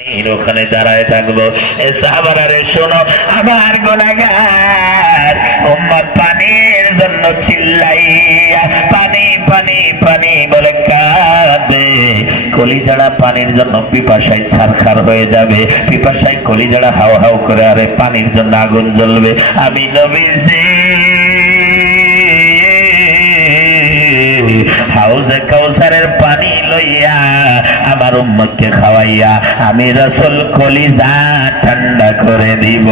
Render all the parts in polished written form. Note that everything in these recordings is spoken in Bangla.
ওখানে দাঁড়ায় থাকবো। সাহাবারা রে শোনো, আমার গুনাহগার উম্মত পানির জন্য চিল্লাইয়া পানি পানি পানি বলে কাঁদে। কলিজাড়া পানির জন্য পিপাসায় ছারখার হয়ে যাবে, পিপাসায় কলিজাড়া হাও হাও করে আরে পানির জন্য আগুন জ্বলবে। আমি নবীর হাউজে কাউসারের পানি লইয়া আমার উম্মতকে খাওয়াইয়া আমি রাসূল কলিজা ঠান্ডা করে দিব।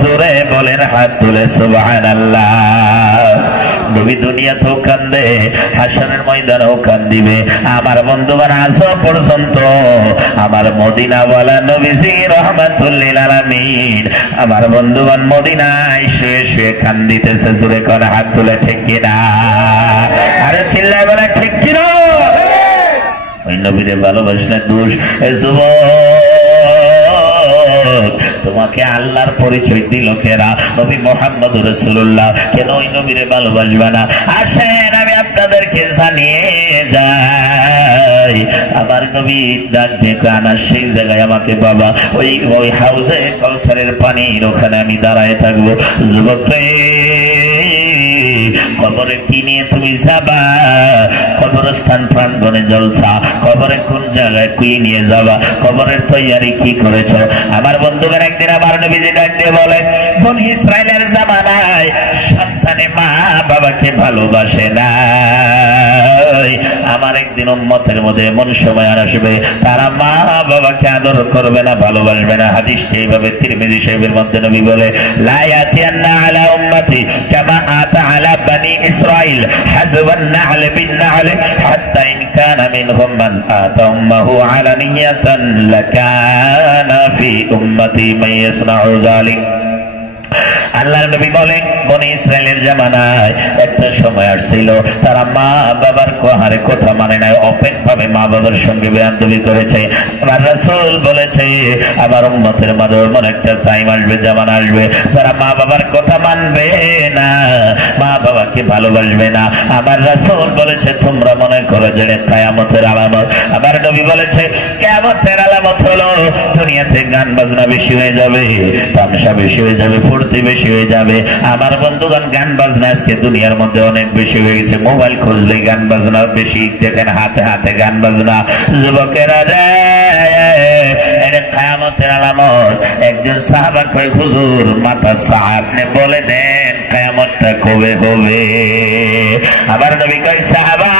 জোরে বলেন, হাত তুলে সুবহানাল্লাহ। নবী দুনিয়াতেও কান্দে, হাসরের ময়দানেও কান্দিবে। আমার বন্ধুগণ, আজ পর্যন্ত আমার মদিনাওয়ালা নবীজি রাহমাতুল লিল আলামিন আমার বন্ধুগণ মদিনায় শুয়ে শুয়ে কান্দিতেছে। জোরে করে হাত তুলে ঠিক কিনা? আরে চিল্লায় বলে ঠিক কিনা? ওই নবীরে ভালোবাসলে দোষ। তোমাকে আল্লাহর পরিচয় দিল কেরা? নবী মুহাম্মদ রাসূলুল্লাহ। কেন ওই নবীরে ভালোবাসবে না? আসেন আমি আপনাদেরকে জানিয়ে যাই। আমার নবী ডাক দেখে আনার সেই জায়গায় আমাকে বাবা ওই হাউজে কাউসারের পানির ওখানে আমি দাঁড়ায় থাকবো। যুবক রে, কবরে কি নিয়ে তুমি যাবা? কবরস্থান প্রাঙ্গণে জলসা, কবরে কোন জায়গায় কি নিয়ে যাবা? কবরের তৈয়ারি কি করেছ? আমার বন্ধুগণ, একদিন আমার নবীজি ডাক দিয়ে বলে, বনি ইসরাইলের জামানায় সন্তানে মা বাবাকে ভালোবাসে না। আমার একদিন উম্মতের মধ্যে এমন সময় আসবে তারা মা বাবাকে আদর করবে না, ভালোবাসবে না। হাদিসটি এইভাবে তিরমিজি শরীফের মধ্যে নবী বলে, লা ইয়াতিয়ান্না আলা উম্মতি কামা আতা আলা বানি ইসরাইল হাযবান না'ল বিন না'ল হাত্তা ইন কানা মিনহুম মান আতা উম্মাহু আলানিয়াতান লাকানা ফি উম্মতি মান ইয়াসনাউ যালিক। আল্লাহর নবী বলেন, বনি ইসরাইলের জামানায় একটা সময় আসছিল তারা মা বাবার কোহারে কথা মানে নাই, অপেন ভাবে মা বাবার সঙ্গে বেয়াদবি করেছে। আমার রাসূল বলেছে, আমার উম্মতের মাঝে এমন একটা টাইম আসবে, জামানা আসবে যারা মা বাবার কথা মানবে না, মা বাবাকে ভালোবাসবে না। আমার রাসূল বলেছে, তোমরা মনে করো যে কিয়ামতের আলামত। আমার নবী বলেছে, কিয়ামতের আলামত হলো দুনিয়াতে গান বাজনা বেশি হয়ে যাবে, তামসা বেশি হয়ে যাবে, ফুর্তি বেশি হয়ে যাবে। আমার বন্ধুগণ, গান বাজনা আজকে দুনিয়ার মধ্যে অনেক বেশি হয়ে গেছে। মোবাইল খুঁজলে গান বাজনা বেশি, দেখেন হাতে হাতে গান বাজনা। যুবকেরা রে, এটা কিয়ামতের আলামত। একজন সাহাবা কয়, হুজুর মাথা আপনি বলে দেন কিয়ামতটা কবে হবে? আবার নবী কয়, সাহাবা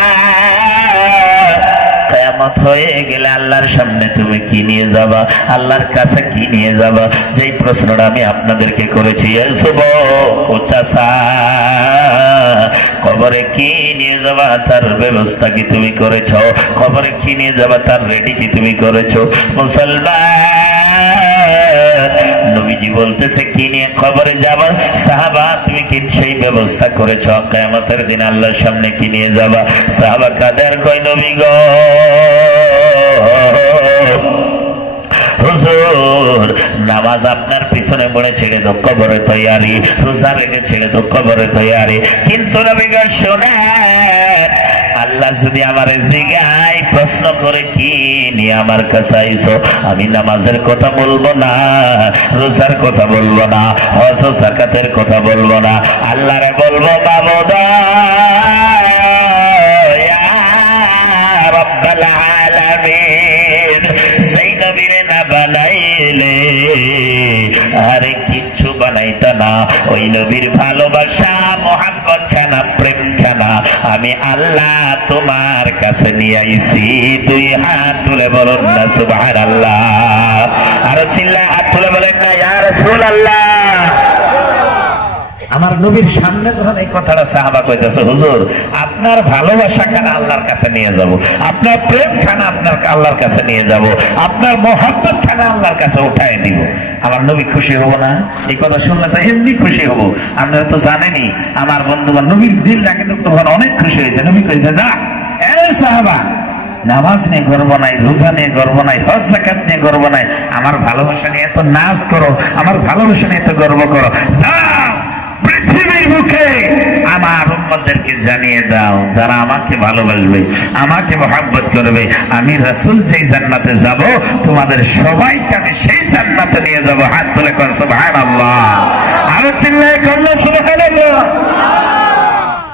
কিয়ামত হয়ে গেলে আল্লাহর সামনে তুমি কি নিয়ে যাবা? আল্লাহর কাছে কি নিয়ে যাবা? যেই প্রশ্নটা আমি আপনাদেরকে করেছি, ও চাচা, কবরে কি নিয়ে যাবা তার ব্যবস্থা কি তুমি করেছ? কবরে কি নিয়ে যাবা তার রেডি কি তুমি করেছ? মুসলমান, নবীজি বলতেছে, কি নিয়ে কবরে যাবা? সাহাবা, তুমি কি সেই ব্যবস্থা করেছ? কিয়ামতের দিন আল্লাহর সামনে কি নিয়ে যাবা? সাহাবা কাদের কয়, নবী গো, হুজুর নামাজ আপনার পিছনে পড়ে ছেড়ে তো কবরে তৈয়ারি, রোজা রেখে ছেড়ে তো কবরে তৈয়ারি। কিন্তু নবী গো শোনেন, আল্লাহ যদি আমার জিগায় প্রশ্ন করে কি নিয়ে আমার কাছে আইছো, আমি নামাজের কথা বলবো না, রোজার কথা বলবো না, হজ যাকাতের কথা বলবো না। আল্লাহরে বলবো, মাবুদা ইয়া রাব্বাল আলামিন, যেই নবীরে না বানাইলে আরে কিচ্ছু বানাইতা না। ওই নবীর ভালোবাসা, মোহাব্বত খানা, প্রেম খানা আমি আল্লাহ তোমার কাছে নিয়ে আইছি। দুই হাত তুলে বলুন না সুবহানাল্লাহ। আরো চিল্লা হাত তুলে বলেন না ইয়া রাসূলুল্লাহ। আমার নবীর সামনে যখন এই কথাটা সাহাবা কইতেছে, হুজুর আপনার ভালোবাসা খানা আল্লাহর কাছে নিয়ে যাব, আপনার প্রেম খানা আপনার আল্লাহর কাছে নিয়ে যাব, আপনার মোহাব্বত খানা আল্লাহর কাছে উঠায় দিব, আমার নবী খুশি হবো না? এই কথা শুনলে তো এমনি খুশি হবো। আপনারা তো জানেনই আমার বন্ধুগণ, নবীর দিলটা কিন্তু তখন অনেক খুশি হয়েছে। নবী কইছে, যা এ সাহাবা, নামাজ নিয়ে গর্ব নাই, রোজা নিয়ে গর্ব নাই, হজ যাকাত নিয়ে গর্ব নাই, আমার ভালোবাসা নিয়ে এত নাচ করো, আমার ভালোবাসা নিয়ে এত গর্ব করো। যা পৃথিবীর মুখে আমার উম্মতদেরকে জানিয়ে দাও, যারা আমাকে ভালোবাসবে, আমাকে মহব্বত করবে, আমি রাসূল যেই জান্নাতে যাব তোমাদের সবাইকে আমি সেই জান্নাতে নিয়ে যাব। হাত তুলে কোন সুবহানাল্লাহ, আরো চিল্লায়ে কোন সুবহানাল্লাহ।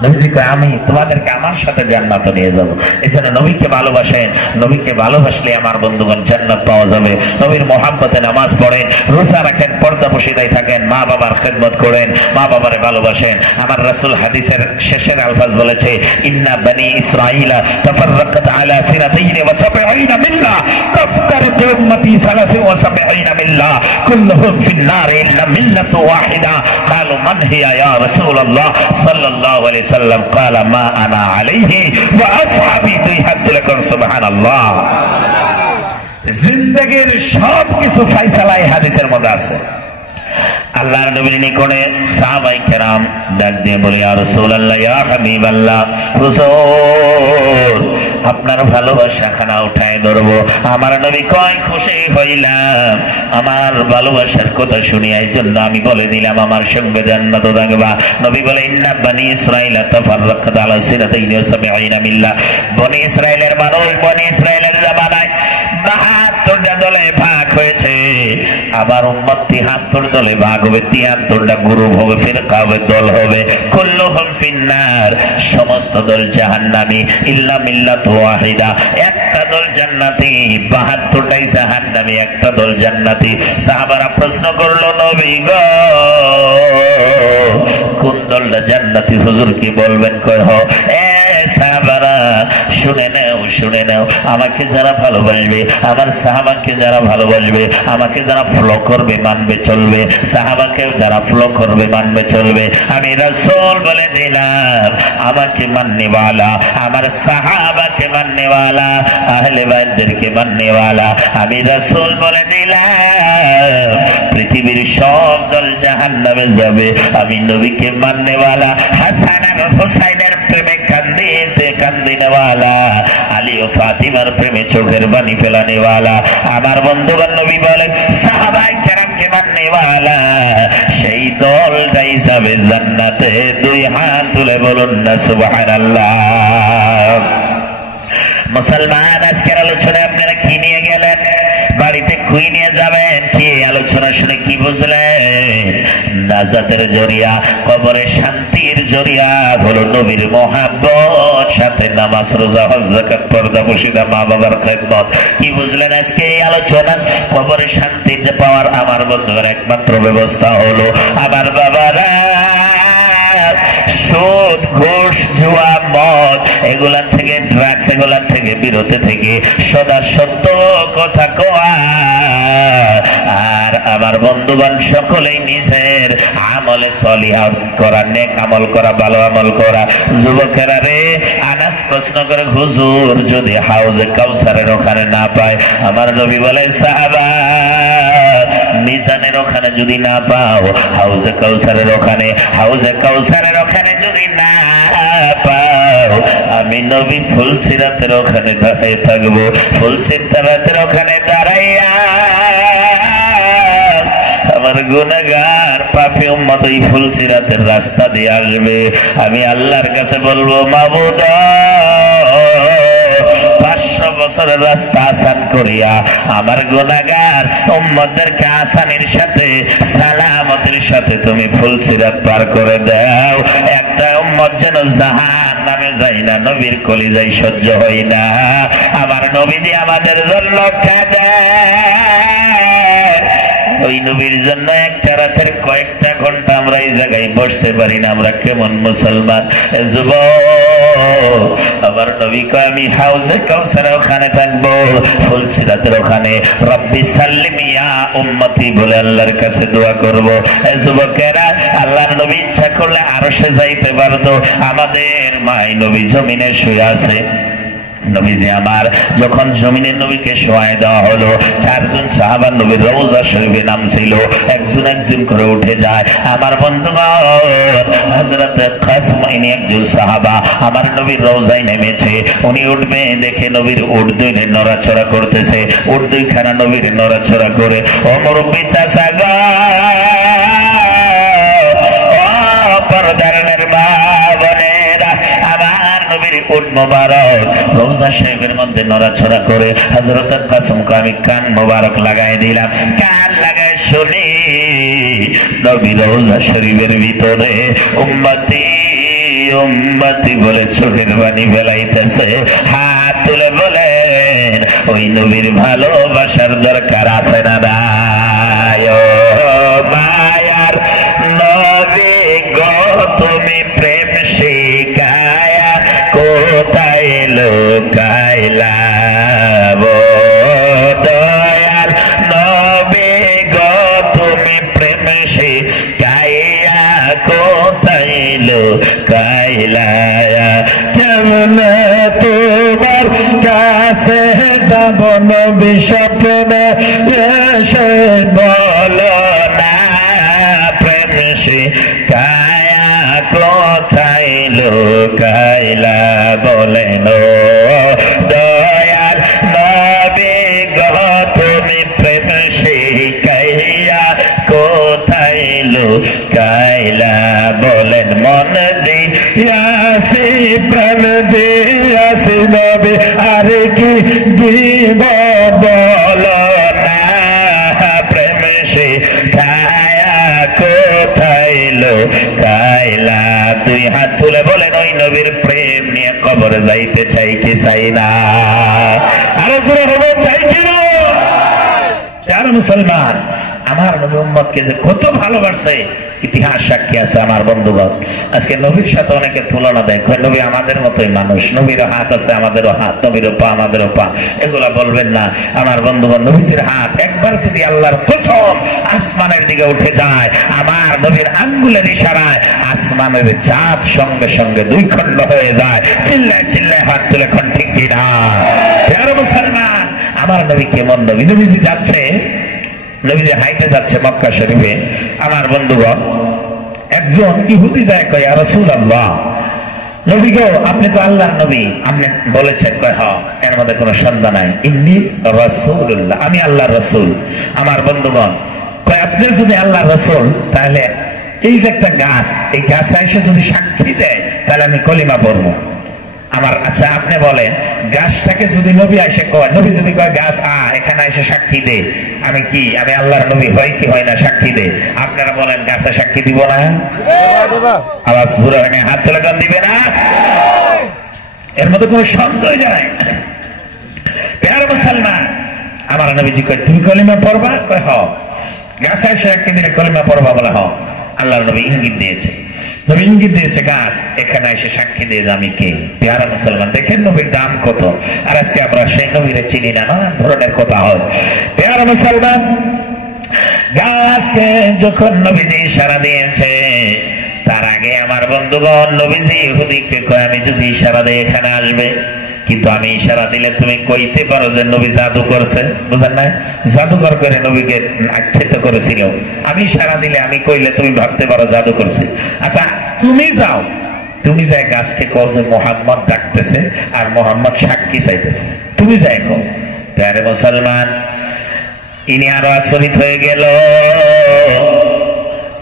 নবীজি কয় আমি তোমাদেরকে আমার সাথে জান্নাতে নিয়ে যাব। এজন্য নবীকে ভালোবাসেন, নবীকে ভালোবাসলে আমার বন্ধুগণ জান্নাত পাওয়া যাবে। নবীর মহব্বতে নামাজ পড়েন, রোজা রাখেন, পর্দাপশিদায় থাকেন, মা বাবার খেদমত করেন, মা বাবারে ভালোবাসেন। আমার রাসূল হাদিসের শেষের আলফাজ বলেছে, ইন্না বনি ইসরাঈলা তাফাররাকাত আলা সিনাতাইন ওয়া সাবঈনা মিল্লাহ তাফতারিকু উম্মতি সালাসিন ওয়া সাবঈনা মিল্লাহ কুল্লুহুম ফিন নার ইল্লা মিল্লাতু ওয়াহিদা। ক্বালু মান হিয়া ইয়া রাসূলুল্লাহ সাল্লাল্লাহু আলাইহি সাল্লাম ক্বালা মা আনা আলাইহি ওয়া আসহাবি। দুই হাত তুলে কোন সুবহানাল্লাহ। জিন্দেগীর সব কিছু ফয়সালা এই হাদিসের মধ্যে আছে। আল্লাহর নবীর নিকটে সাহাবায়ে কেরাম ডাক দিয়ে বলে, ইয়া রাসূলুল্লাহ, ইয়া হাবিবাল্লাহ, হুজুর আপনার ভালোবাসা খানা উঠায় ধরবো। আমার নবী কয়, খুশি হইলাম, আমার ভালোবাসার কথা শুনিয়া এই জন্য আমি বলে দিলাম আমার সঙ্গে জান্নাতে থাকবা। নবী বলে, ইন্না বনি ইসরাঈলা তাফাররাকাত আলা সিনাতাইন ওয়া সাবঈনা মিল্লাহ। বনি ইসরাইলের মানুষ বনি ইসরাইলের জামানায় ৭২টা দলে ভাগ হয়েছে। আবার উম্মত ৭৩ দলে ভাগ হবে, ৭৩টা গ্রুপ হবে, ফিরকা হবে, দল হবে। কুল্লুহুম ফিন্নার, সমস্ত দল জাহান্নামী ইল্লা মিল্লাতু ওয়াহিদা, একটা দল জান্নাতি, ৭২টাই জাহান্নামী, একটা দল জান্নাতি। সাহাবারা প্রশ্ন করলো, নবী গো কোন দলটা জান্নাতি হুজুর কি বলবেন? কয় হ। সাহাবারা শুনে নাও, শুনে নাও, আমাকে যারা ভালোবাসবে, আমার সাহাবাকে যারা ভালোবাসবে, আমাকে যারা ফলো করবে, মানবে, চলবে, সাহাবাকে যারা ফলো করবে, মানবে, চলবে, আমি রাসূল বলে দিলাম আমাকে মাননেওয়ালা, আমার সাহাবাকে মাননেওয়ালা, আহলে বাইতদেরকে মাননেওয়ালা আমি রাসূল বলে দিলাম পৃথিবীর সব দল জাহান্নামে যাবে, আমি নবীকে মাননেওয়ালা, হাসান আর হুসাইনের প্রেমে কান্দিতে কান্দিনেওয়ালা, আলী ও ফাতিমার প্রেমে চোখের পানি ফেলানেওয়ালা, আমার বন্ধুগণ নবী বলেন সাহাবায়ে কেরামকে মাননেওয়ালা, সেই দলটাই যাবে জান্নাতে। দুই হাত তুলে বলুন না সুবহানাল্লাহ। মুসলমান, আজকের আলোচনা আপনারা কি নিয়ে গেলেন? বাড়িতে কুই নিয়ে যাবেন? কি আলোচনা শুনে কি বুঝলেন? নাজাতের জরিয়া, কবরে শান্তির জরিয়া হলো নবীর মহব্বত, সাথে নামাজ, রোজা, হজ, যাকাত, পর্দা, পর্দা, মা বাবার খেদমত। কি বুঝলেন আজকে এই আলোচনা? কবরে শান্তিতে পাওয়ার আমার বন্ধুদের একমাত্র ব্যবস্থা হলো আমার বাবারা সুদ, ঘুষ, জুয়া, মদ, এগুলা থেকে, ড্রাগস, এগুলা থেকে বিরত থেকে সদা সত্য কথা কোয়া, আর আমার বন্ধুগণ সকলেই নিজের আমলে সলিহ করা, নেক আমল করা, ভালো আমল করা। যুবকেরা রে, আনাস প্রশ্ন করে, হুজুর যদি হাউজে কাউসারের ওখানে না পায়, আমার নবী বলে সাহাবা মিজানের ওখানে যদি না পাও, হাউজে কাউসারের ওখানে, হাউজে কাউসারের ওখানে যদি না পাও, আমি নবী ফুলসিরাতের ওখানে দাঁড়িয়ে থাকবো, ফুলসিরাতের ওখানে দাঁড়াইয়া আমার গুনাহগার পাপী উম্মত এই ফুলসিরাতের রাস্তা দিয়ে আসবে। আমি আল্লাহর কাছে বলবো, মাবুদ 500 বছরের রাস্তা আসান করিয়া আমার গুনাহগার উম্মতদেরকে আসানির সাথে, সালামতের সাথে তুমি ফুলসিরাত পার করে দাও। একটা উম্মত যেন জাহান্নামে যায় না, নবীর কলিজায় সহ্য হয় না। আমার নবীজি আমাদের জন্য কাঁদেন, ওই নবীর জন্য একটা রাতের কয়েকটা ঘন্টা আমরা এই জায়গায় বসতে পারি না। আমরা কেমন মুসলমান? যুবক, আমার নবী কয় আমি হাউজে কাউসারের ওখানে থাকবো, ফুলসিরাতের ওখানে, রব্বি সাল্লিম ইয়া উম্মতি বলে আল্লাহর কাছে দোয়া করব। যুবকেরা, আল্লাহর নবী ইচ্ছা করলে আরশে যাইতে পারতো। আমাদের মাই নবী জমিনে শুয়ে আছে। নবীজি আমার যখন জমিনের নবীকে শোয়ায় দেওয়া হলো, 4 জন সাহাবা নবীর রওজা শরীফে নাম ছিল, একজন একজন করে উঠে যায়। আমার বন্ধুগণ, হযরত কাসমাইনি একজন সাহাবা আমার নবীর রওজায় নেমেছে, উনি উঠবে দেখে নবীর উট দুইটা নড়াচড়া করতেছে, উট দুইখানা নবীর নড়াচড়া করে, ও মুরব্বি চাচা গো, ও পর্দার মা বনে, উট মোবারক রওজা শরীফের মধ্যে নড়াচড়া করে হযরত কাসেমকে আমি কান মোবারক লাগাই দিলাম। কান লাগাই শুনি নবী রওজা শরীফের ভিতরে উম্মতি উম্মতি বলে চোখের পানি ফেলাইতেছে। হাত তুলে বলেন ওই নবীর ভালোবাসার দরকার আছে না নাই? ও মায়ার নবী গো তুমি প্রেম শিখায়া কোথায় লুকাইলা? দয়াল নবী গো তুমি প্রেম শিখায়া কোথায় লুকাইলা? কেমনে তোমার কাছে যাব নবী স্বপ্নে এসে বলো না প্রেম শিখায়া কোথায় লুকাইলা? বলেন দয়াল নবী গো তুমি প্রেম শিখাইয়া কোথায় লুকাইলা? বলেন মন দিয়াছি প্রাণ দিয়াছি নবী আর কি দিব বলো না প্রেম শিখায়া কোথায় লুকাইলা? দুই হাত তুলে বলেন ওই নবীর প্রেম নিয়ে কবরে যাইতে চাই কি চাই না? আরো জোরে হবে চাই কি না? যারা মুসলমান আমার নবী উম্মতকে যে কত ভালোবাসে ইতিহাস সাক্ষী আছে আমার বন্ধুগণ। আজকে নবীর সাথে অনেকে তুলনা দেয়, নবী আমাদের মতোই মানুষ, নবীরও হাত আছে আমাদেরও হাত, নবীরও পা আমাদেরও পা, এগুলা বলবেন না আমার বন্ধুগণ। নবীর হাত একবার যদি আল্লাহর কসম আসমানের দিকে উঠে যায়, আমার নবীর আঙ্গুলের ইশারায় আসমানের চাঁদ সঙ্গে সঙ্গে দুই খণ্ড হয়ে যায়। চিল্লায় চিল্লায় হাত তুলে খন ঠিক কিনা? প্রিয় মুসলমান আমার নবী কেমন নবী? নবীজি যাচ্ছে, নবীজি হাইটে যাচ্ছে মক্কা শরীফে। আমার বন্ধুগণ একজন ইহুদি যায় কয় ইয়া রাসূলুল্লাহ নবী গো আপনি তো আল্লাহর নবী, আপনি বলেছেন কয় হ্যাঁ, এর মধ্যে কোনো সন্দেহ নাই, ইন্নী রাসূলুল্লাহ আমি আল্লাহর রাসূল। আমার বন্ধুগণ কয় আপনি যদি আল্লাহর রাসূল তাহলে এই যে একটা গাছ, এই গাছ এসে যদি সাক্ষী দেয় তাহলে আমি কলিমা পড়বো। আমার আচ্ছা আপনি বলেন গাছটাকে যদি নবী এসে কয়, নবী যদি কয় গাছ এখানে এসে সাক্ষী দে, আমি কি আমি আল্লাহর নবী হয় কি হয় না সাক্ষী দে? আপনারা বলেন গাছে সাক্ষী দিব না? আওয়াজ পুরো হয় না, হাত তুলে গান দিবে না? এর মধ্যে কোনো সন্দেহ নাই। প্রিয় মুসলমান আমার নবীজি কয় তুমি কলিমা পড়বা? কয় হ। গাছে এসে সাক্ষী দিলে কলিমা পড়বা? বলে হ। আল্লাহর নবী ইঙ্গিত দিয়েছে, নবী ইঙ্গিত দিয়েছে গাছ এখানে এসে সাক্ষী দিয়ে আমি কে। প্রিয় মুসলমান দেখেন নবীর দাম কত। আর আজকে আমরা সেই নবীরে চিনি না, নানান ধরনের কথা হয়। প্রিয় মুসলমান গাছকে যখন নবীজি ইশারা দিয়েছে তার আগে আমার বন্ধুগণ নবীজি ইহুদিকে কয় আমি যদি ইশারা দিই এখানে আসবে, কিন্তু আমি ইশারা দিলে তুমি কইতে পারো যে নবী জাদু করছে। বুঝেন না? জাদুকর করে নবীকে আখ্যায়িত করেছিল। আমি ইশারা দিলে আমি কইলে তুমি ভাবতে পারো জাদু করছে। আচ্ছা তুমি যাও, তুমি যাই গাছকে কও যে মোহাম্মদ ডাকতেছে আর মোহাম্মদ সাক্ষী চাইতেছে, তুমি যাই কও। প্রিয় মুসলমান ইনি আরো আচরিত হয়ে গেল।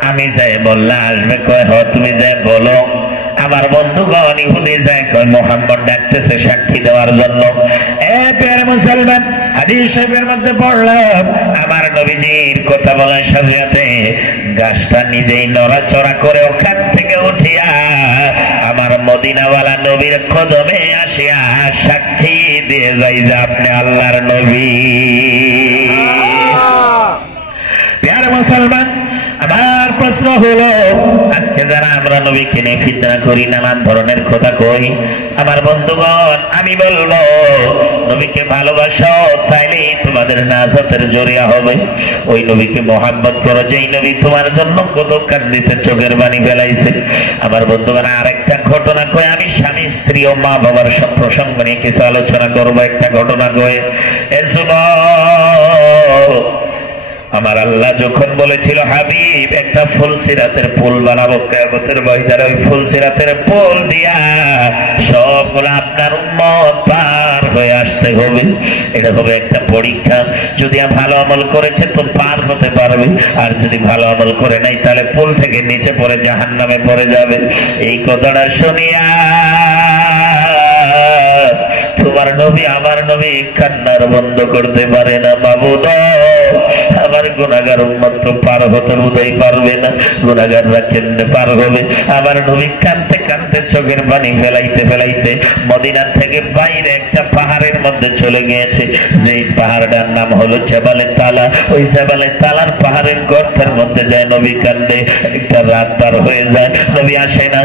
আমি যাই বললা আসবে? কয় হ। তুমি যাই বলো। আমার বন্ধুগণ ইহুদি যায় কয় মোহাম্মদ ডাকতেছে সাক্ষী দেওয়ার জন্য। প্রিয় মুসলমান হাদিস শরীফের মধ্যে পড়লাম আমার নবীজির কথা বলার সাথে সাথে গাছটা নিজেই নড়াচড়া করে ওখান থেকে উঠিয়া আমার মদিনাওয়ালা নবীর কদমে আসিয়া সাক্ষী দিয়ে যাই যে আপনি আল্লাহর নবী। প্রিয় মুসলমান আমার প্রশ্ন হলো আজকে যারা আমরা নবীকে নিয়ে ফিতনা করি, নানান ধরনের কথা কই, আমার বন্ধুগণ আমি বলবো নবীকে ভালোবাসো তাইলেই তোমাদের নাজাতের জরিয়া হবে। ওই নবীকে মহব্বত করো যেই নবী তোমার জন্য কত কান্দিছে, চোখের বাণী ফেলাইছে। আমার বন্ধুগণ আরেকটা ঘটনা কই, আমি স্বামী স্ত্রী ও মা বাবার সব প্রসঙ্গ নিয়ে কিছু আলোচনা করবো। একটা ঘটনা কই, আমার আল্লাহ যখন বলেছিল হাবিব একটা ফুলসিরাতের পুল বানাবো কিয়ামতের ময়দানে, ওই ফুলসিরাতের পুল দিয়া সবগুলো আপনার উম্মত পার হয়ে আসতে হবে। এটা হবে একটা পরীক্ষা। যদি ভালো আমল করেছে তো পার হতে পারবে, আর যদি ভালো আমল করে নাই তাহলে পুল থেকে নিচে পড়ে জাহান্নামে পড়ে যাবে। এই কথাটা শুনিয়া তোমার নবী আমার নবী কান্নার বন্ধ করতে পারে না। মাবুদ আমার গুনাহগার উম্মত তো পার হতে বোধহয় পারবে না, গুনাহগাররা কেমনে পার হবে? আমার নবী কাঁদতে কাঁদতে চোখের পানি ফেলাইতে ফেলাইতে মদিনা থেকে বাইরে একটা পাহাড়ের মধ্যে চলে গিয়েছে। যেই পাহাড়টার নাম হলো জাবালে তালা। ওই জাবালে তালার পাহাড়ের গর্তের মধ্যে যায় নবী কান্দে। একটা রাত পার হয়ে যায়, নবী আসে না।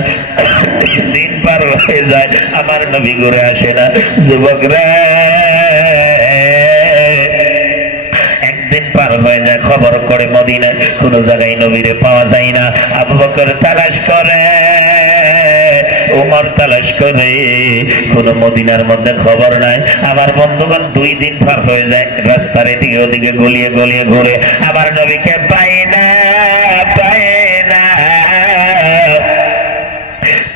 দিন পার হয়ে যায়, আমার নবী ঘুরে আসে না। যুবকরা একদিন পার হয়ে যায়, খবর করে মদিনায় কোন জায়গায় নবীরে পাওয়া যায় না। আবু বকর তালাশ করে, ওমর তালাশ করে, কোন মদিনার মধ্যে খবর নাই। আমার বন্ধুগণ 2 দিন পার হয়ে যায়, রাস্তার এদিকে ওদিকে গলিয়ে গলিয়ে ঘুরে আমার নবীকে পাই না, পাই না।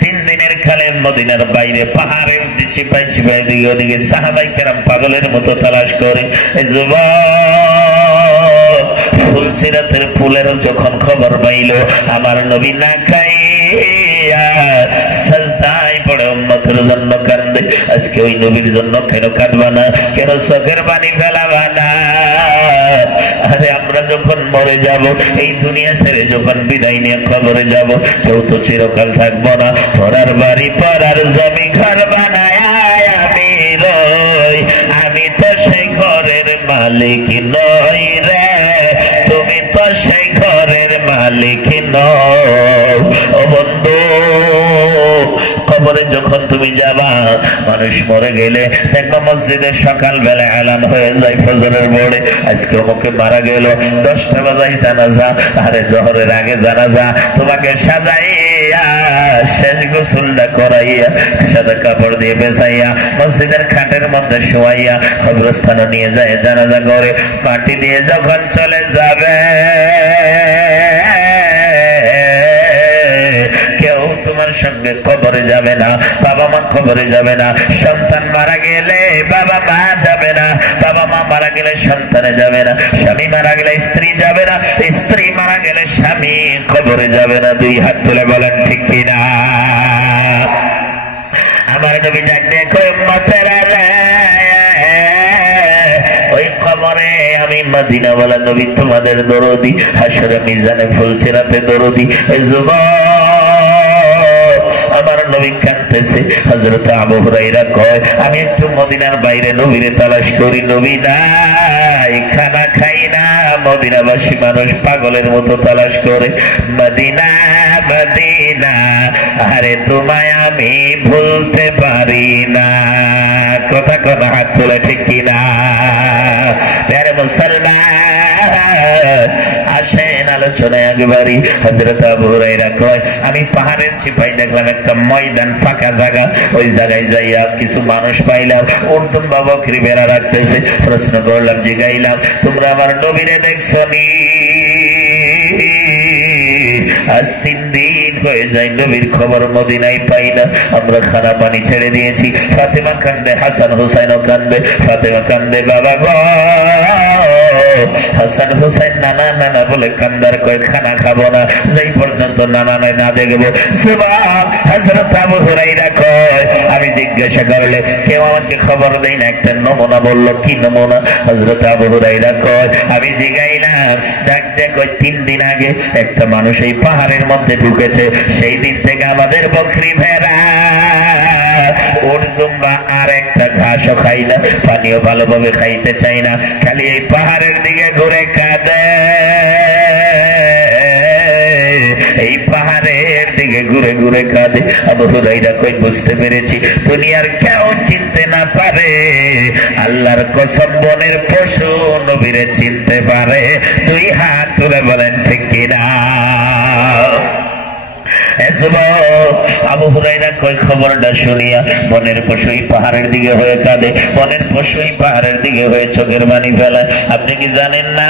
3 দিনের খালে মদিনার বাইরে পাহাড়ের চিপাই চিপাই দিকে ওদিকে সাহাবাই কেরাম পাগলের মতো তালাশ করে। ফুলসিরাতের ফুলের যখন খবর পাইল আমার নবী না খাইয়া সাজদায় পড়ে উম্মতের জন্য কান্দে। আজকে ওই নবীর জন্য কেন কাঁদবা না? কেন চোখের পানি ফেলাবা না? আরে আমরা যখন মরে যাব, এই দুনিয়া ছেড়ে যখন বিদায় নিয়ে খবরে যাব, কেউ তো চিরকাল থাকবো না। পড়ার বাড়ি পড়ার জমি ঘর বানায় আমি রই, আমি তো সেই ঘরের মালিক নই রে, তুমি তো সেই ঘরের মালিক নও। ও বন্ধু, কবরে যখন তুমি যাবা, মানুষ মরে গেলে দেখবা মসজিদে সকালবেলা এলান হয়ে যায় ফজরের পরে, আজকে ওকে মারা গেল, 10টা বাজায় জানাজা। আরে জোহরের আগে জানাজা, তোমাকে সাজাইয়া শেষ গোসলটা করাইয়া সাদা কাপড় দিয়ে বেছাইয়া মসজিদের খাটের মধ্যে শোয়াইয়া কবরস্থানে নিয়ে যায় জানাজা করে। মাটি দিয়ে যখন চলে যাবে, কেউ তোমার সঙ্গে কবরে যাবে না, বাবা মা কবরে যাবে না। সন্তান মারা গেলে বাবা মা যাবে না, বাবা মা মারা গেলে সন্তানে যাবে না, স্বামী মারা গেলে স্ত্রী যাবে না, স্ত্রী মারা গেলে স্বামী কবরে যাবে না। 2 হাত তুলে বলেন ঠিক কিনা? আমার নবী ডাক দিয়ে কই উম্মতেরা রে, ওই কবরে আমি মদিনাওয়ালা নবী তোমাদের দরদি, হাসরে মিজানে ফুলসিরাতে দরদি। আমার নবী কাঁদতেছে। হযরত আবু হুরায়রা কয় আমি একটু মদিনার বাইরে নবীরে তালাশ করি, নবী নাই, খানা খাই না। মদিনাবাসী মানুষ পাগলের মতো তালাশ করে, মদিনা মদিনা, আরে তোমায় আমি ভুলতে পারি না। কথা কথা হাত তোলে ঠিক কিনা? প্যারে মুসলমান, আসেন আলোচনায় আগেবারই। হযরত আবু হুরায়রা কয় আমি পাহাড়ের চিপাই দেখলাম একটা ময়দান, ফাঁকা জায়গা, ওই জায়গায় যাইয়া কিছু মানুষ পাইলাম, উর্দুম বকরি বেড়া রাখতেছে। প্রশ্ন করলাম, জিগাইলাম, তোমরা আমার নবীরে দেখছো নি? আজ 3 দিন হয়ে যায় নবীর খবর মদিনায় পাই না। আমরা খানা পানি ছেড়ে দিয়েছি। ফাতেমা কান্দে, হাসান হুসাইনও কান্দে। ফাতেমা কান্দে, বাবা গো। হাসান হুসাইন নানা নানা বলে কান্দার কয় খানা খাবো না যেই পর্যন্ত নানা নাই না দেখবো। সুবহান। হযরত আবু হুরায়রা কয় আমি জিজ্ঞাসা করলে কেউ আমাকে খবর দেয় না, একটা নমুনা বলল। কি নমুনা? হযরত আবু হুরায়রা কয় আমি জিগাইলাম, ডাক দেখ 3 দিন আগে একটা মানুষ এই পাহাড়ের মধ্যে ঢুকেছে, সেই দিন থেকে আমাদের বকরি ভেড়া আর একটা ঘাসও খাই না, পানিও ভালোভাবে খাইতে চাই না, খালি এই পাহাড়ের দিকে ঘুরে কাঁদে, এই পাহাড়ের দিকে ঘুরে ঘুরে কাঁদে। আবু হুরায়রা কই বুঝতে পেরেছি দুনিয়ার কেউ চিনতে না পারে, আল্লাহর কসম বনের পশু নবীরে চিনতে পারে। 2 হাত তুলে বলেন ঠিক কিনা? আবু হুরায়রা কই খবরটা শুনিয়া বনের পশুই পাহাড়ের দিকে হয়ে কাঁদে, বনের পশুই পাহাড়ের দিকে হয়ে চোখের পানি ফেলায়। আপনি কি জানেন না?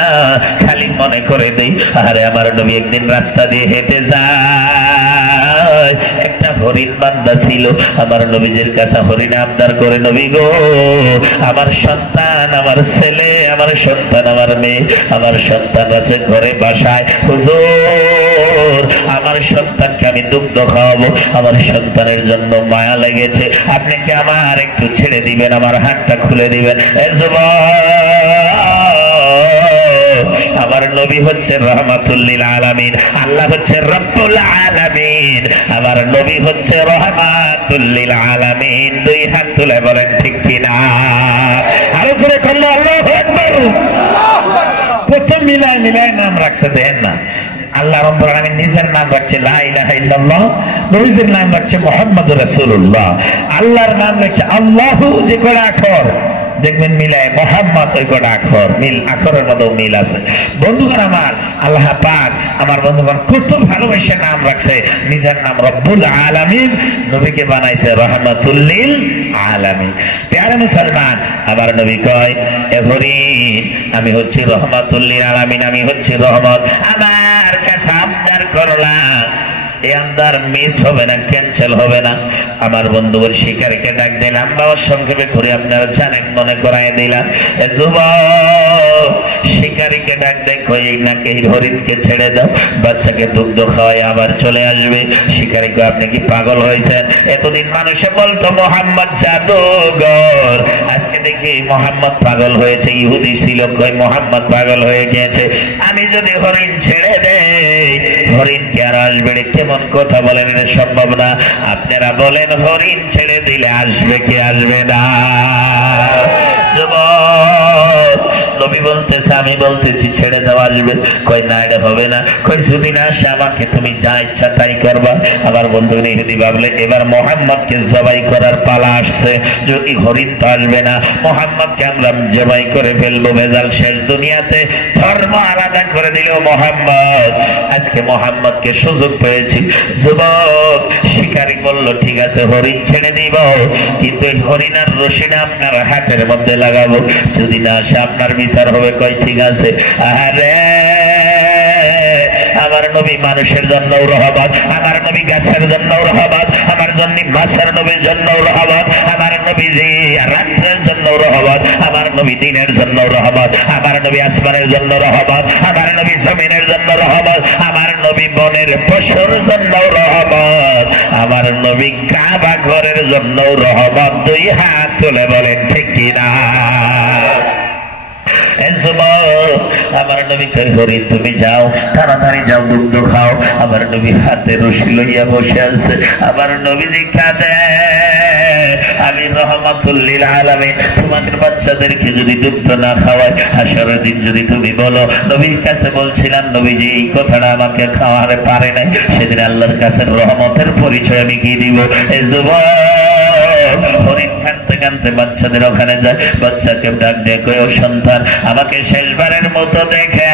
খালি মনে করে দেই, আরে আমার নবী একদিন রাস্তা দিয়ে হেঁটে যায়, একটা হরিণ বান্দা ছিল, আমার নবীজির কাছে হরিণ আবদার করে, নবী গো আমার সন্তান, আমার ছেলে, আমার সন্তান, আমার মেয়ে, আমার সন্তান আছে ঘরে বাসায়, হুজুর আমার সন্তানকে আমি দুগ্ধ খাওয়াবো, আমার সন্তানের জন্য মায়া লেগেছে, আপনি কি আমার একটু ছেড়ে দিবেন, আমার হাতটা খুলে দিবেন? আমার নবী হচ্ছে রাহমাতুল লিল আলামিন, আল্লাহ হচ্ছে রব্বুল আলামিন, আমার নবী হচ্ছে রাহমাতুল লিল আলামিন। দুই হাত তুলে বলেন ঠিক কিনা? আরো জোরে বলুন আল্লাহু আকবার। প্রথম মিলায় নাম রাখছে, দেন না, আল্লাহ রাব্বুল আলামিন নিজের নাম রাখছে লা ইলাহা ইল্লাল্লাহ, নবীর নাম রাখছে মুহাম্মদুর রাসূলুল্লাহ, আল্লাহর নাম রাখছে আল্লাহু, যে কয়টা আখর দেখবেন মিলায় মোহাম্মদ, ওই কয়টা আখর মিল, আখরের মতো মিল আছে। বন্ধুগণ আমার, আল্লাহ পাক আমার বন্ধুগণ কত ভালোবাসে নাম রাখছে, নিজের নাম রব্বুল আলামিন, নবীকে বানাইছে রাহমাতুল লিল আলামিন। প্যারা মুসলমান, আমার নবী কয় এ হরিণ, আমি হচ্ছি রাহমাতুল লিল আলামিন, আমি হচ্ছি রহমত, আমার কাছে আবদার করলাম, এই আবদার মিস হবে না, ক্যান্সেল হবে না। আমার বন্ধুর শিকারীকে ডাক দিলাম, বাবা সংক্ষেপে করে আপনারা জানেন, মনে করাই দিলাম। শিকারীকে ডাক দেখো, এই নাকি হরিণকে ছেড়ে দাও, বাচ্চাকে দুগ্ধ খাওয়াই আবার চলে আসবে। শিকারীকে আপনি কি পাগল হয়েছেন? এতদিন মানুষে বলতো মোহাম্মদ জাদুঘর, আজকে দেখি মোহাম্মদ পাগল হয়েছে। ইহুদি ছিল কই মোহাম্মদ পাগল হয়ে গিয়েছে, আমি যদি হরিণ ছেড়ে দেই হরিণ কে আর আসবে? কেমন কথা বলেন, এটা সম্ভব না। আপনারা বলেন হরিণ ছেড়ে দিলে আসবে কি আসবে না? নবী বলতেছে, আমি বলতেছি ছেড়ে দেওয়া আসবে। কই না, এটা হবে না। কই যদি না আসে আমাকে তুমি যা ইচ্ছা তাই করবা। আমার বন্ধু ইহুদি ভাবলে এবার মোহাম্মদকে জবাই করার পালা আসছে, যদি হরিণ তো আসবে না, মোহাম্মদকে আমরা জবাই করে ফেলবো, ভেজাল শেষ। দুনিয়াতে ধর্ম আলাদা করে দিল মোহাম্মদ, আজকে মোহাম্মদকে সুযোগ পেয়েছি। যুবক শিকারী বলল ঠিক আছে হরিণ ছেড়ে দিব, কিন্তু এই হরিণার রশিটা আপনার হাতের মধ্যে লাগাবো, যদি না আসে আপনার বিচার হবে। কই ঠিক আছে। আরে আমার নবী মানুষের জন্য রহমত, আমার নবী গাছের জন্য রহমত, আমার জন্য মাছের নবীর জন্য রহমত, আমার নবী যে রাত্রের জন্য রহমত, আমার নবী দিনের জন্য রহমত, আমার নবী আসমানের জন্য রহমত, আমার নবী জমিনের জন্য রহমত, আমার নবী বনের পশুর জন্য রহমত, আমার নবী কাবা ঘরের জন্য রহমত। দুই হাত তুলে বলেন ঠিক কিনা? আমার নবী কই হরিণ তুমি যাও, তাড়াতাড়ি যাও, দুগ্ধ খাও। আমার নবী হাতে রশি লইয়া বসে আছে, আমার নবীজি কাঁদে, আমি রাহমাতুল লিল আলামিন, তোমাদের বাচ্চাদেরকে যদি দুগ্ধ না খাওয়ায়, হাসরের দিন যদি তুমি বলো নবীর কাছে বলছিলাম নবীজি এই কথাটা আমাকে খাওয়াতে পারে নাই, সেদিন আল্লাহর কাছে রহমতের পরিচয় আমি কি দিব? এই যুবক হরিণ কাঁদতে কাঁদতে বাচ্চাদের ওখানে যায়, বাচ্চাকে ডাক দিয়ে কই ও সন্তান, আমাকে শেষবারের মতো দেখে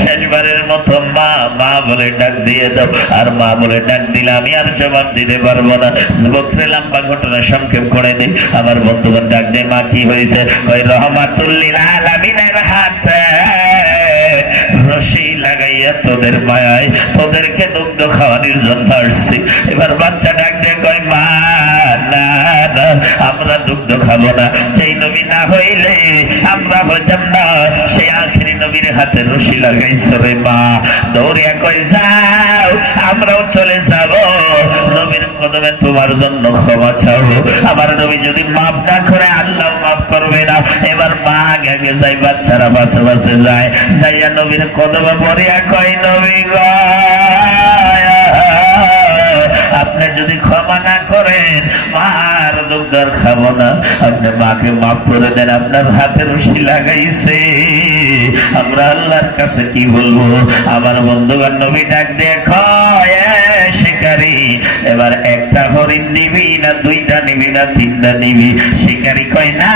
শেষবারের মতো মা মা বলে ডাক দিয়ে দাও। আর মা বলে ডাক দিলে আমি আর জবাব দিতে পারবো না। যুবকরে লম্বা ঘটনা সংক্ষেপ করে দিই। আমার বন্ধুগণ ডাক দিয়ে, মা কি হয়েছে? ওই রাহমাতুল লিল আলামিনের হাতে রশি লাগাইয়া তোদের মায়ায় তোদেরকে দুগ্ধ খাওয়ানোর জন্য আসছি। এবার বাচ্চা ডাক দিয়ে কয় মা না না, আমরা দুগ্ধ খাবো না, সেই নবী না হইলে আমরা হইতাম না। সেই আখিরি নবীর হাতে রশি লাগাইছে রে মা। দৌড়িয়া কই যাও, আমরাও চলে যাব নবীর কদমে তোমার জন্য ক্ষমা চাও। আমার নবী যদি মাফ না করে আল্লাহ মাফ করবে না। এবার মা আগে আগে যাই, বাচ্চারা বাসে বাসে যায়, যাইয়া নবীর কদমে পড়িয়া কই নবী গো, আপনি যদি ক্ষমা না করেন মার দুগ্ধর খাবো না, আপনি মাকে মাফ করে দেন, আপনার হাতে রশি লাগাইছে, আমরা আল্লাহর কাছে কি বলবো? আমার বন্ধুগণ নবী ডাক দেখো শিকারী, এবার একটা হরিণ নিবি না দুইটা নিবি না তিনটা নিবি? শিকারী কয় না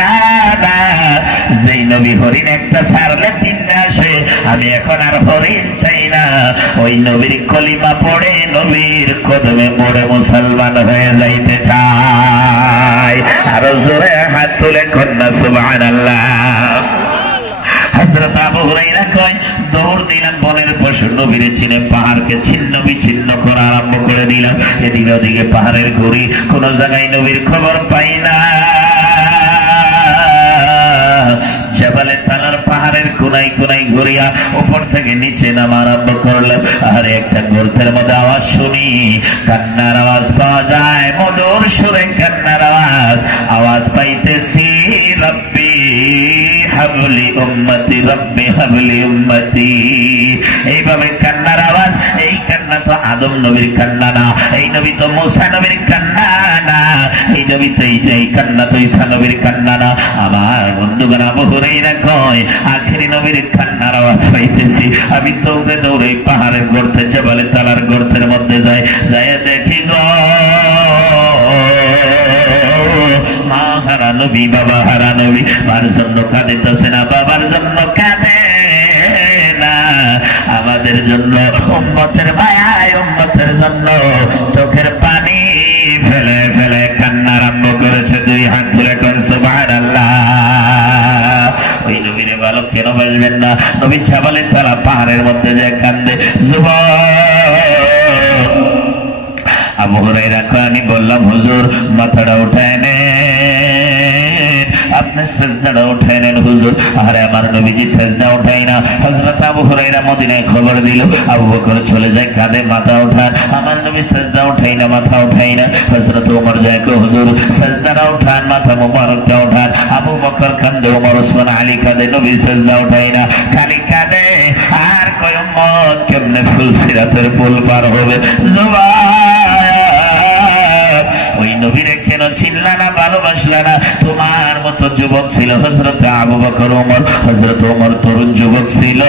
না না, যেই নবী হরিণ একটা ছাড়লে তিনটা আসে, আমি এখন আর হরিণ চাই না। ওই নবীর কলিমা পড়ে নবীর কদমে পড়ে মুসলমান হয়ে যাইতে চাই। আরো জোরে হাত তুলে কন্যা সুবহানাল্লাহ। হযরত আবু হুরায়রা কয় দৌড় দিলাম বনের পশু নবীর চিনে পাহাড়কে ছিন্ন বিচ্ছিন্ন করা আরম্ভ করে দিলাম। এদিকে ওদিকে পাহাড়ের ঘুরি, কোন জায়গায় নবীর খবর পাই না। জাবালে তালার পাহাড়ের কোনায় কোনায় করিয়া উপর থেকে নিচে নামা আরম্ভ করলেন। আর একটা গর্তের মধ্যে আওয়াজ শুনি, কান্নার আওয়াজ পাওয়া যায়, মধুর সুরে কান্নার আওয়াজ পাইতেছি, রব্বি হাবলি উম্মতি, রব্বি হাবলি উম্মতি। এইভাবে কান্নার আওয়াজ। এই কান্না তো আদম নবীর কান্না না, এই নবী তো মুসা নবীর কান্না না, এই নবী তো এই কান্না তো ঈসা নবীর কান্না না। আমার বন্ধুগণ, আবু হুরায়রা কয় আখেরি নবীর কান্নার আওয়াজ পাইতেছি। আমি দৌড়ে দৌড়ে পাহাড়ের গর্তে, জবালে তালার গর্তের মধ্যে যাই, দেখি গো মা হারা নবী, বাবা হারা নবী। মার জন্য কাঁদিতেছে না, বাবার জন্য কাঁদে না, আমাদের জন্য, উম্মতের মায়ায়, উম্মতের জন্য চোখের পানি ফেলে ফেলে কান্না আরম্ভ করেছে। দুই হাত তুলে কোন সুবহানাল্লাহ। ওই নবীরে ভালো কেন বলবেন না? নবী জাবালে তালা পাহাড়ের মধ্যে যে কান্দে। আবু হুরায়রা কয় আমি বললাম, হুজুর মাথাটা উঠায় নেন, আপনি সিজদাটা উঠায় নেন হুজুর। আরে আমার নবীজি সিজদা উঠাই না। হযরত আবু হুরায়রা মদিনায় খবর দিল, আবু বকর চলে যায়, কাঁধে মাথা ওঠান, আমার নবী সিজদা উঠাই না, মাথা উঠাই না। হযরত ওমর যায়, হুজুর সিজদাটা উঠান, মাথা মুবারকটা উঠান। আবু বকর কাঁদে, ওমর, ওসমান, আলী কাঁদে, নবী সিজদা উঠাই না, খালি কাঁদে। আর কয় উম্মত কেমনে ফুলসিরাতের পুল পার হবে? ওই নবীরে কেন চিনলা না, ভালোবাসলা না? তোমার মতো যুবক ছিল হযরত আবু বকর, ওমর। হযরত ওমর তরুণ যুবক ছিল,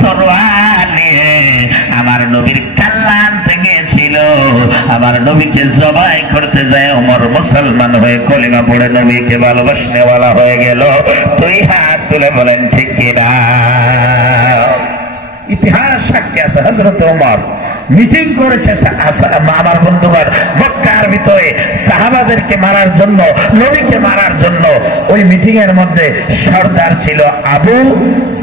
তরোয়ার নিয়ে আমার নবীর কাল্লা আনতে গিয়েছিল। আমার নবীকে জবাই করতে যায় ওমর মুসলমান হয়ে কলিমা পড়ে নবীকে ভালোবাসনেওয়ালা হয়ে গেল। দুই হাত তুলে বলেন ঠিক কিনা? ইতিহাস সাক্ষী আছে, হযরত ওমর মিটিং করেছে আমার বন্ধুগণ মক্কার ভিতরে সাহাবাদেরকে মারার জন্য, নবীকে মারার জন্য। ওই মিটিং এর মধ্যে সর্দার ছিল আবু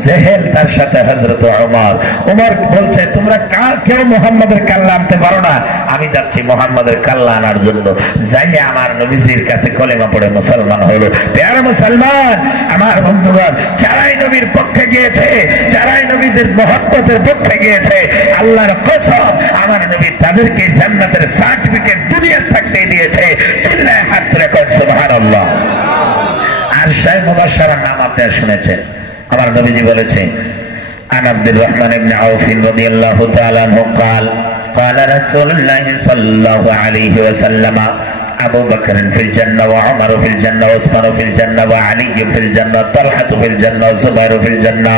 জেহেল, তার সাথে হযরত ওমর। ওমর বলছে, তোমরা কেউ মুহাম্মাদের কাল্লা আনতে পারো না, আমি যাচ্ছি মুহাম্মাদের কাল্লা আনার জন্য। যাই আমার নবীজির কাছে কলেমা পড়ে মুসলমান হলো। প্রিয় মুসলমান, আমার বন্ধুগণ, যারাই নবীর পক্ষে গিয়েছে, যারাই নবীজির মহব্বতের পক্ষে গিয়েছে, আল্লাহর কসম আমার নবী তাদেরকে জান্নাতের সার্টিফিকেট দুনিয়া থাকতে দিয়েছে। চিল্লায় হাত তুলে কোন সুবহানাল্লাহ। আর শাইখ মুবাশশারের নাম আপনারা শুনেছেন। আমার নবীজি বলেছে, আন আব্দুর রহমান ইবনে আউফ রাদিয়াল্লাহু তাআলা আনহু قال قال رسول الله صلى الله عليه وسلم أبو بكر في الجنة وعمر في الجنة وعثمان في الجنة وعلي في الجنة طلحة في الجنة وزبير في الجنة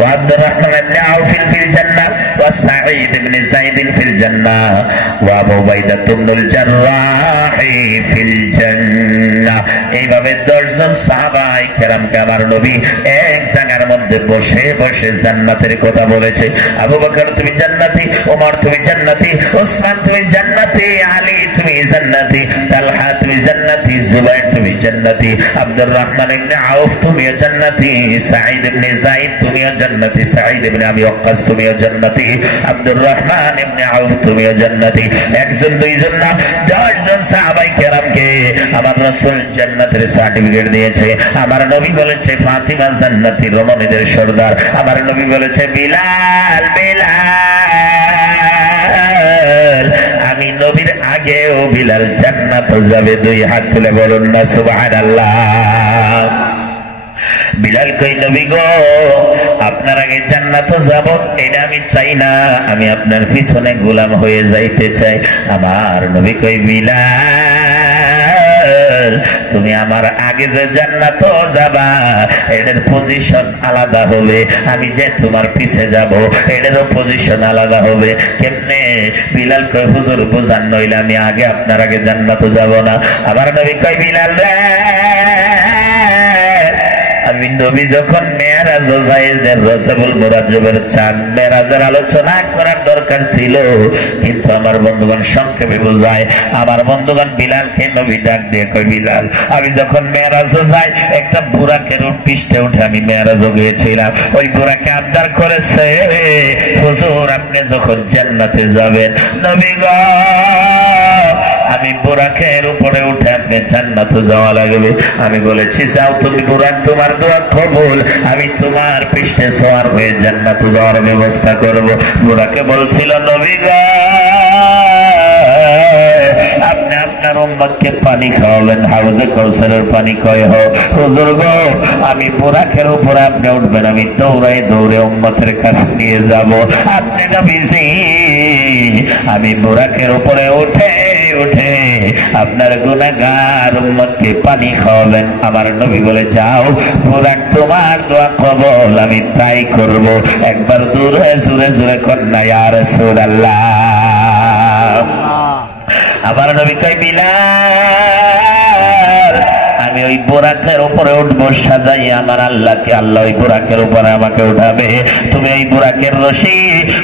وعبد الرحمن بن عوف في الجنة وسعيد بن زيد في الجنة وأبو عبيدة بن الجراح في الجنة। এইভাবে 10 জন সাহাবায়ে কেরামকে আমার নবী এক জায়গার মধ্যে বসে বসে জান্নাতের কথা বলেছে। আবু বকর তুমি জান্নাতি, ওমর তুমি জান্নাতি, ওসমান তুমি জান্নাতি, আলী তুমি জান্নাতি, তালহা তুমি জান্নাতি, জুবাইর তুমি জান্নাতি, আব্দুর রহমান ইবনে আউফ তুমি জান্নাতি, সাঈদ ইবনে যায়েদ তুমি জান্নাতি, সাঈদ ইবনে আবি ওয়াক্কাস তুমি জান্নাতি, আব্দুর রহমান ইবনে আউফ তুমি জান্নাতি। একজন দুইজন না, 10 জন সাহাবায়ে কেরামকে আমার রাসূল জান্নাতের সার্টিফিকেট দিয়েছে। আমার নবী বলেছে ফাতিমা জান্নাতি, রমণীদের সর্দার। আমার নবী বলেছে বিলাল, বিলাল আমি নবীর আগেও বিলাল জান্নাতে যাবে। দুই হাত তুলে বলুন না সুবহানাল্লাহ। বিলাল কই, নবী গো আপনার আগে জান্নাতে যাব এটা আমি চাই না, আমি আপনার পিছনে গোলাম হয়ে যাইতে চাই। আমার নবী কই, বিলাল তুমি আমার আগে যে জান্নাতে যাবা এটার পজিশন আলাদা হবে, আমি যে তোমার পিছে যাব এটারও পজিশন আলাদা হবে। কেমনে? বিলাল কই, হুজুর বুঝান, নইলে আমি আগে আপনার আগে জান্নাতে যাব না। আমার নবী কই, বিলাল রে আমি নবী যখন মেরাজ যাইদের রসুল মুরাজ্জবের চাঁদ মেরাজের আলোচনা করার দরকার ছিল, কিন্তু আমার বন্ধুগণ সংক্ষেপে বোঝায়। আমার বন্ধুগণ বিলালকে নবী ডাক দিয়ে কই, বিলাল আমি যখন মেরাজ যাই একটা বুরাকের পৃষ্ঠে উঠে আমি মেরাজও গিয়েছিলাম। ওই বুরাকে আবদার করেছে, হুজুর আপনি যখন জান্নাতে যাবেন নবী গো আমি বুরাকের উপরে উঠে আপনি জান্নাতে যাওয়া লাগবে। আমি বলেছি যাও তুমি বুরাক, তোমার দোয়া কবুল, আমি তোমার পৃষ্ঠে সওয়ার হয়ে জান্নাতে যাওয়ার ব্যবস্থা করব। বুরাকে বলছিল নবী গো আপনি আপনার উম্মতকে পানি খাওয়াবেন, হাউজে কাউসারের পানি কয় হো হুজুর গো আমি বুরাকের উপরে আপনি উঠবেন, আমি দৌড়াই দৌড়ে উম্মতের কাছে নিয়ে যাব। আপনি নবীজি আমি বুরাকের উপরে উঠে উঠে আপনার গুনাহগার উম্মতকে পানি খাওয়াবেন। আমার নবী বলে যাও বুরাক তোমার দোয়া কবুল, আমি তাই করব। একবার দূরে জুড়ে জুড়ে কন্যা ইয়া রাসূলুল্লাহ। আমার নবী কয় বিলাল আমি ওই বুরাকের উপরে উঠবো সাজাই আমার আল্লাহকে, আল্লাহ ওই বুরাকের উপরে আমাকে উঠাবে। তুমি ওই বুরাকের রশি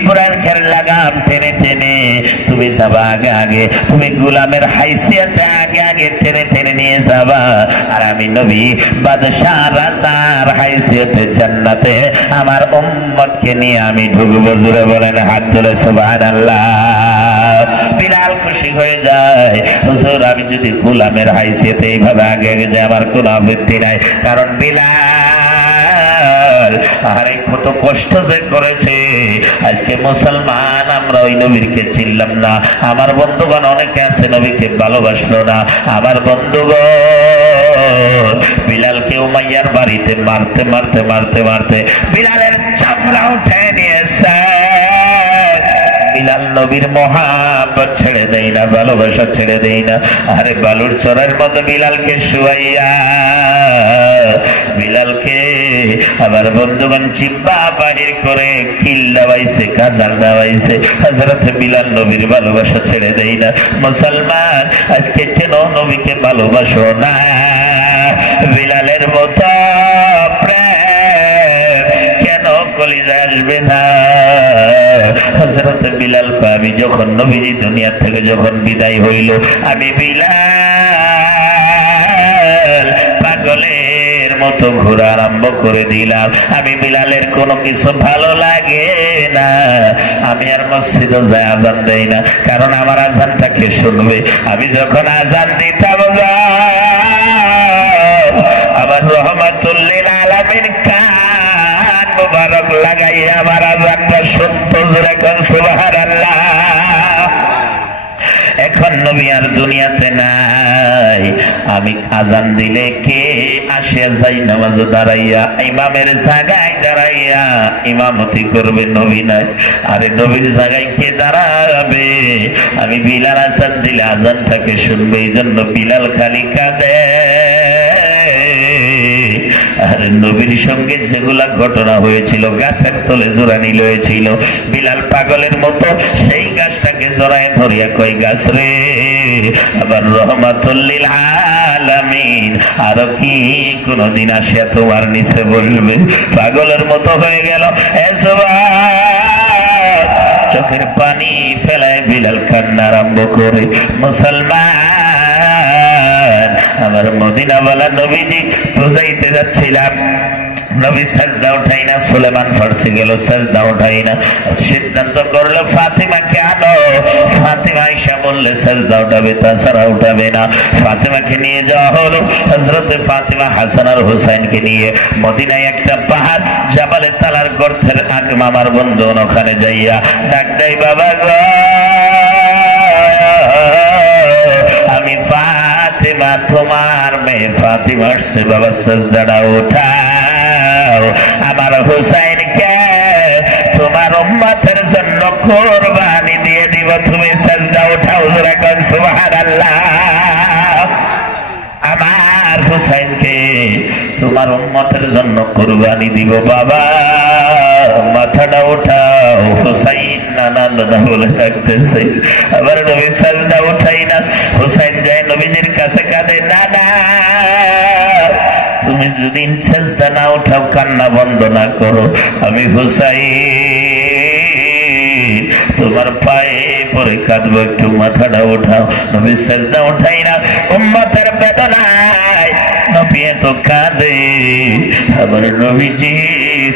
বুরাকের লাগাম টেনে টেনে তুমি যাবা আগে আগে, তুমি গোলামের হাইসিয়তে আগে আগে টেনে টেনে নিয়ে যাবা, আর আমি নবী বাদশাহ রাজার হাইসিয়তে জান্নাতে আমার উম্মতকে নিয়ে আমি ঢুকবো। জোরে বলেন হাত তুলে সুবহানাল্লাহ। বিলাল খুশি হয়ে যায়, হুজুর আমি যদি গোলামের হাইসিয়তে এইভাবে আগে আগে যাই আমার কোনো আপত্তি নাই, কারণ বিলাল আরে কত কষ্ট যে করেছে। আজকে মুসলমান আমরা ওই নবীকে চিনলাম না, আমার বন্ধুগণ অনেকে আছে নবীকে ভালোবাসলো না। আমার বন্ধুগণ বিলালকে উমাইয়ার বাড়িতে মারতে মারতে মারতে মারতে বিলালের চামড়া উঠে নিয়েছে। বিলাল নবীর মহাব্বত ছেড়ে দেই না, ভালোবাসা ছেড়ে দেই না। আরে বালুর চরের মতো বিলালকে শুয়াইয়া বিলালকে আবার বন্ধুগণ চিব্বা বাহির করে কিল দাওয়াইছে, কাজাল দাওয়াইছে। হযরত বিলাল নবীর ভালোবাসা ছেড়ে দেই না। মুসলমান আজকে কেন নবীকে ভালোবাসো না? বিলালের মতো প্রেম কেন কলিজায় আসবে না? হযরত বিলাল আমি যখন নবীজি দুনিয়া থেকে যখন বিদায় হইল, আমি বিলাল পাগলের মতো ঘোরা আরম্ভ করে দিলাম। আমি বিলালের কোনো কিছু ভালো লাগে না, আমি আর মসজিদে যাই আজান দেই না, কারণ আমার আজানটা কে শুনবে? আমি যখন আজান দিতাম আমার রহমাতুল লিল আলামিন কান মুবারক লাগাই আমার আজানটা শুনতো। জোরে কোন সুবহানাল্লাহ। এখন নবী আর দুনিয়াতে নাই, আমি আজান দিলে কে আসে যাই নামাজ দাঁড়াইয়া ইমামের জায়গায় দাঁড়াইয়া ইমামতি করবে? নবী নাই। আরে নবীর জায়গায় কে দাঁড়াবে? আমি বিলাল আজান দিলে আজানটাকে শুনবে, এই জন্য বিলাল খালি কাঁদে। আর নবীর সঙ্গে যেগুলা ঘটনা হয়েছিল, গাছের তলে জোরানি লয়েছিল, বিলাল পাগলের মতো সেই গাছটাকে জড়ায় ধরিয়া কই গাছ রে আবার রহমাতুল লিল আলামিন আর কি কোনদিন আসিয়া তোমার নিচে বলবে? পাগলের মতো হয়ে গেল। চোখের পানি ফেলায় বিলাল কান্না আরম্ভ করে। মুসলমান আমার মদিনা বলা নবীজি বুঝাইতে যাচ্ছিলাম, নবী সাজদা উঠাই না, সুলেমান ফার্সি গেল সাজদা উঠাই না, সিদ্ধান্ত করলো ফাতিমাকে আনো। ফাতিমা আয়েশা বললে সাজদা উঠাবে, তাছাড়া উঠাবে না। ফাতিমাকে নিয়ে যাওয়া হলো। হযরতে ফাতিমা হাসান আর হুসাইনকে নিয়ে মদিনায় একটা পাহাড় জাবালে তালার গর্তের আগে মামার বন্ধু ওখানে যাইয়া ডাক দেয়, বাবা গো আমি ফাতিমা তোমার মেয়ে ফাতিমা আসছে, বাবা সাজদাটা উঠাও, আমার হুসাইনকে তোমার উম্মতের জন্য কুরবানি দিয়ে দিব, তুমি সাজদা উঠাও। জোরে কোন সুবহানাল্লাহ। আমার হুসাইনকে তোমার উম্মতের জন্য কুরবানি দিব বাবা, মাথাটা উঠাও। হুসাইন নানা নানা বলে ডাকতেছে। আবার নবী সাজদা উঠাই না। হুসাইন যায় নবীজির কাছে কাঁদে, নানা তুমি যদি সাজদা না উঠাও, কান্না বন্ধ না করো, আমি হুসাইন তোমার পায়ে পরে কাঁদবো, একটু মাথাটা উঠাও। নবী সাজদা উঠাই না। উম্মতের বেদনায় নবী এত কাঁদে, আবার নবীজি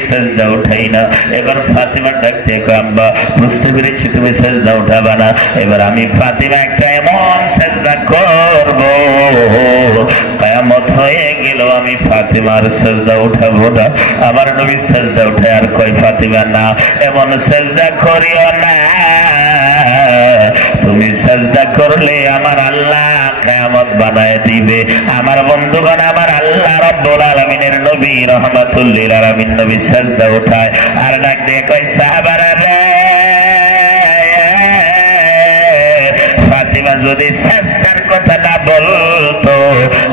সাজদা উঠাই না। এবার ফাতিমা ডাকতে আম্মা বুঝতে পেরেছি তুমি সাজদা উঠাবা না, এবার আমি ফাতিমা একটা এমন সাজদা করব, কিয়ামত হয়ে গেল আমি ফাতিমার সেজদা উঠাবো না। আমার নবী সেজদা উঠে আর কয় ফাতিমা না, এমন সেজদা করিও না, তুমি সেজদা করলে আমার আল্লাহ কিয়ামত বানায় দিবে। আমার বন্ধুগণ, আমার আল্লাহ রাব্বুল আলামিনের নবী রাহমাতুল লিল আলামিন নবী সেজদা উঠায় আর ডাক দিয়ে কয় সাহাবারা রে, ফাতিমা যদি সেজদার কথা না বলতো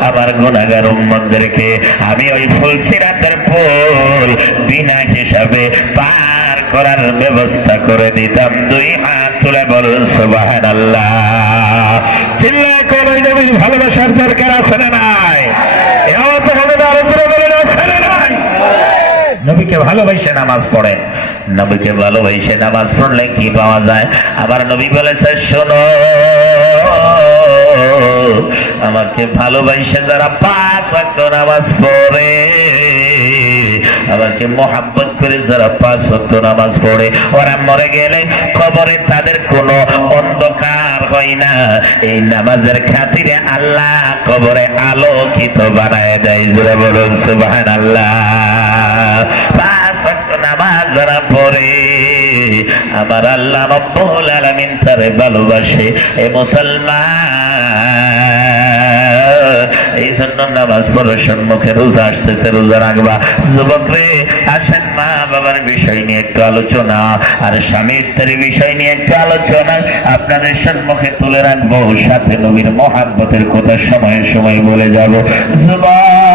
আমার গুনাহগার উম্মতদেরকে আমি ওই ফুলসিরাতের পুল বিনা হিসাবে পার করার ব্যবস্থা করে দিতাম। দুই হাত তুলে বলুন সুবহানাল্লাহ। চিল্লায় কোন নবীর ভালোবাসার দরকার আছে না নাই? এই আওয়াজ হবে না, আলোচনা বলেন আছে না নাই? নবীকে ভালোবাসে নামাজ পড়ে, নবীকে ভালোবাসে নামাজ পড়লে কি পাওয়া যায়? আবার নবী বলেছে শোনো, আমাকে ভালোবাসে যারা 5 ওয়াক্ত নামাজ পড়ে, আমাকে মোহাব্বত করে যারা 5 ওয়াক্ত নামাজ পড়ে, ওরা মরে গেলে কবরে তাদের কোনো অন্ধকার হয় না। এই নামাজের খাতিরে আল্লাহ কবরে আলোকিত বানায় দেয়। জোরে বলুন সুবহানাল্লাহ। 5 ওয়াক্ত নামাজ যারা পড়ে আমার আল্লাহ রাব্বুল আলামিন তারে ভালোবাসে। এ মুসলমান, এই জন্য নামাজ পড়ার সম্মুখে রোজা আসতেছে, রোজা রাখবা। যুবক রে আসেন, মা বাবার বিষয় নিয়ে একটু আলোচনা আর স্বামী স্ত্রীর বিষয় নিয়ে একটু আলোচনা আপনাদের সম্মুখে তুলে রাখবো, সাথে নবীর মহাব্বতের কথা সময়ে সময় বলে যাব। যুবক